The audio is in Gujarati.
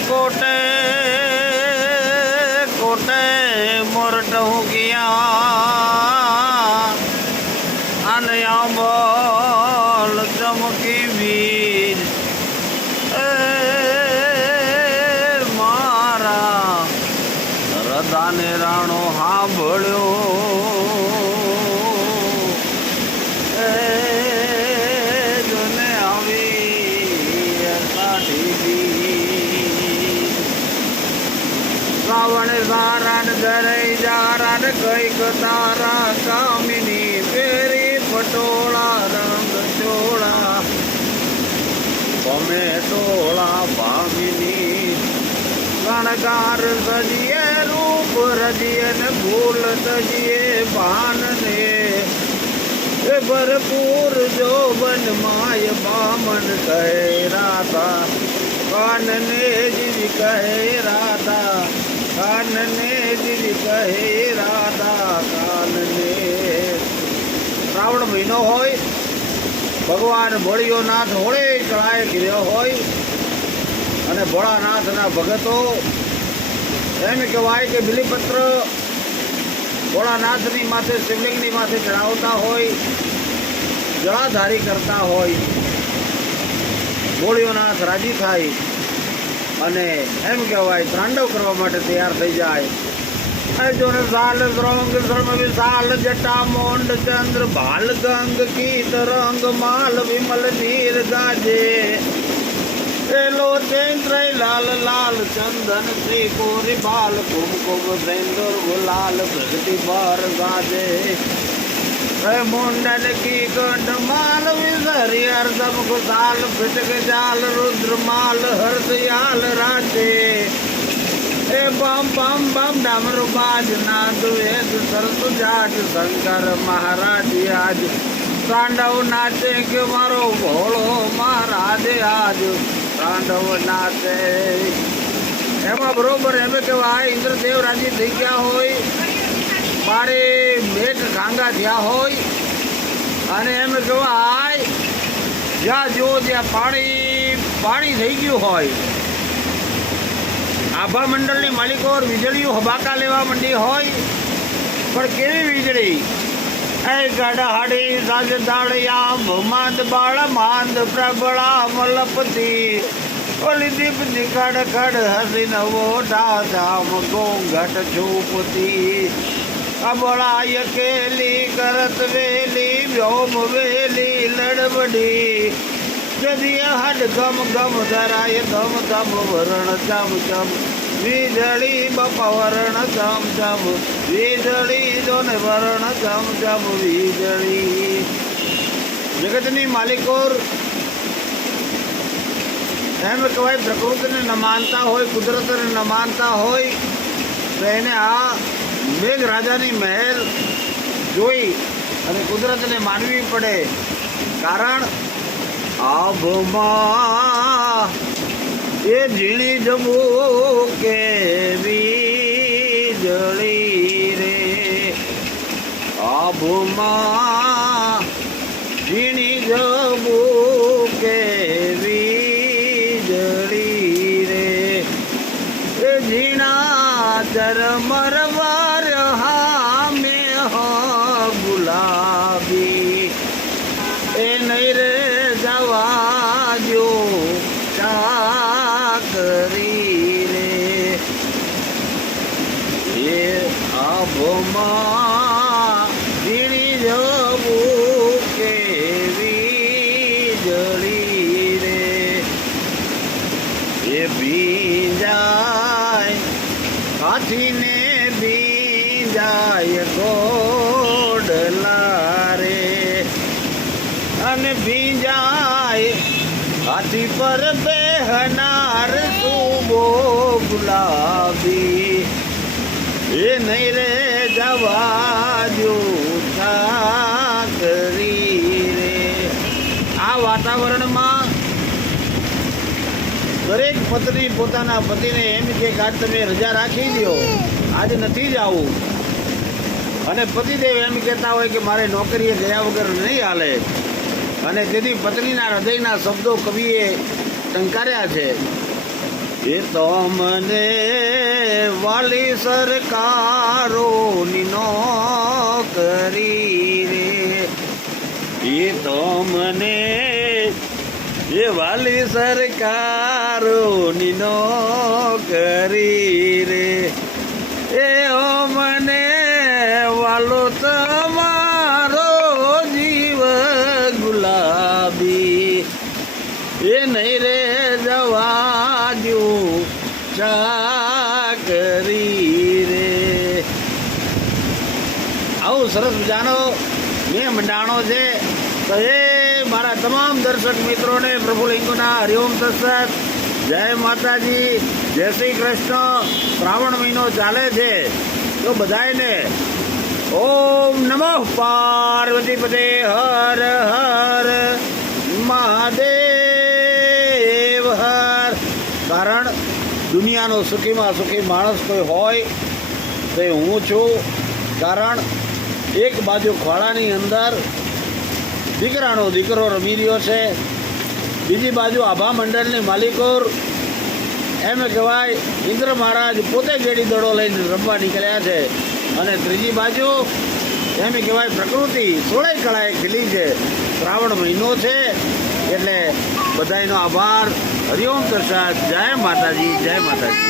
कोटे कोटे मोरट हो गया अनया बोल चमकी बीज मारा रदाने राणो हांभळ्यो रावण सारण जरई जारण कैक तारा कामिनी फेरी पटोला रंग चोला पमे टोला भामिनी गणकार सजिए रूप रजिए न भूल तजिए भान ने भरपूर जो बन माय बामन कहे राधा कान ने जी कहे राधा कान ने जी कहे राधा कान ने श्रावण महीनो होय भगवान भोળિયોનાથ હોળે ચડાય ગયો હોય અને ભોળાનાથના ભગતો એમ કહેવાય કે બિલીપત્ર ભોળાનાથની માથે શિવલિંગની માથે ચડાવતા હોય જળાધારી કરતા હોય ભોળિયોનાથ રાજી થાય અને એમ કહેવાય તાંડવ કરવા માટે તૈયાર થઈ જાય જોન સાલ શ્રોંગ શ્રમ વિશાલ જટા મોંડ ચંદ્ર ભાલ ગંગ કી તરંગ માલ વિમલ નીર ગાજે એલો ચેન્દ્ર લાલ લાલ ચંદન શ્રી કોરી બાલ કુમકુમ સેન્દુર ગુલાલ પ્રગતિ બાર ગાજે मुंडन की कंठ माल विजरी हरदम गुसाल फिटक जाल रुद्र माल हरदयाल राजे ए बम बम बम डमरू बाज नाद वेद सरस जाट शंकर महाराज आज तांडव नाचे के मारो भोलो महाराज आज तांडव नाचे एमा बरोबर एम कहेवाय इंद्रदेव राजी थई गया होय मारे मेघ गांगा थया होय अने एम कहेवाय ज्या जो ज्या पाणी पाणी थई गयुं होय आभा मंडल नी मालिको और वीजळीओ हबाका लेवा मंडी होय पण केवी वीजળી ए गढ़हाड़ी साज दाड़िया भूमांद बाळ मांद प्रबळा मलपति ओली दीप निकड़ खड़ हसीन वोटा धाम गोंघट छूपती अबड़ा अकेली करत वेली व्योम वेली लड़बड़ी यदि हड गम गम धराय धम धम वरण चम चम वीजળી बापा वरण चम चम वीजળી जोने वरण चम चम वीजળી जगतनी मालिकोर एम कहेवाय प्रकृति ने न मानता होय कुदरत ने न मानता होय तो एने आ મેઘરાજાની મહેલ જોઈ અને કુદરતને માનવી પડે કારણ આભમાં એ ઝીણી જમુ કે વીજળી રે આભમાં ઝીણી જમુ કે વીજળી રે એ ઝીણા ચરમર गुलाबी ए नहीं रे जवाजो चाकरी रे ये आभमा वीणी जबू के वीजળી रे ये बीजाय हाथी ने बीजाय गोडला रे अन बीजाय हाथी पर बेहनार सूबो गुलाबी ये नहीं रे जवाजो चाकरी रे आ वातावरण में दरेक पत्नी पोताना पतिने एम के आज तमे रजा राखी दो आज नहीं जाऊँ અને પતિદેવ એમ કહેતા હોય કે મારે નોકરીએ ગયા વગર નહીં હાલે અને તેથી પત્નીના હૃદયના શબ્દો કવિએ ટંકાર્યા છે એ તો મને વાલી સરકારોની નોકરી રે, એ તો મને એ વાલી સરકારોની નોકરી રે, એ ઓ મને વાલો તમારો જીવ ગુલાબી, એ નહીં રે જવા દઉં ચાકરી રે. આવું સરસ મજાનો મેં મંડાણો છે. તો એ મારા તમામ દર્શક મિત્રોને પ્રભુ લિંગુના હરિઓમ સત્સત, જય માતાજી, જય શ્રી કૃષ્ણ. શ્રાવણ મહિનો ચાલે છે તો બધાને ઓમ નમઃ પાર્વતી પદે હર હર મહાદેવ હર. કારણ દુનિયાનો સુખીમાં સુખી માણસ કોઈ હોય તો એ હું છું. કારણ એક બાજુ ખોળાની અંદર દીકરાનો દીકરો રમી રહ્યો છે, બીજી બાજુ આભા મંડળની માલિકોર એમ કહેવાય ઇન્દ્ર મહારાજ પોતે ગેડી દડો લઈને રમવા નીકળ્યા છે, અને ત્રીજી બાજુ એમ કહેવાય પ્રકૃતિ 16 કળાએ ખીલી છે. શ્રાવણ મહિનો છે એટલે બધાનો આભાર. હરિઓમ પ્રસાદ. જય માતાજી, જય માતાજી.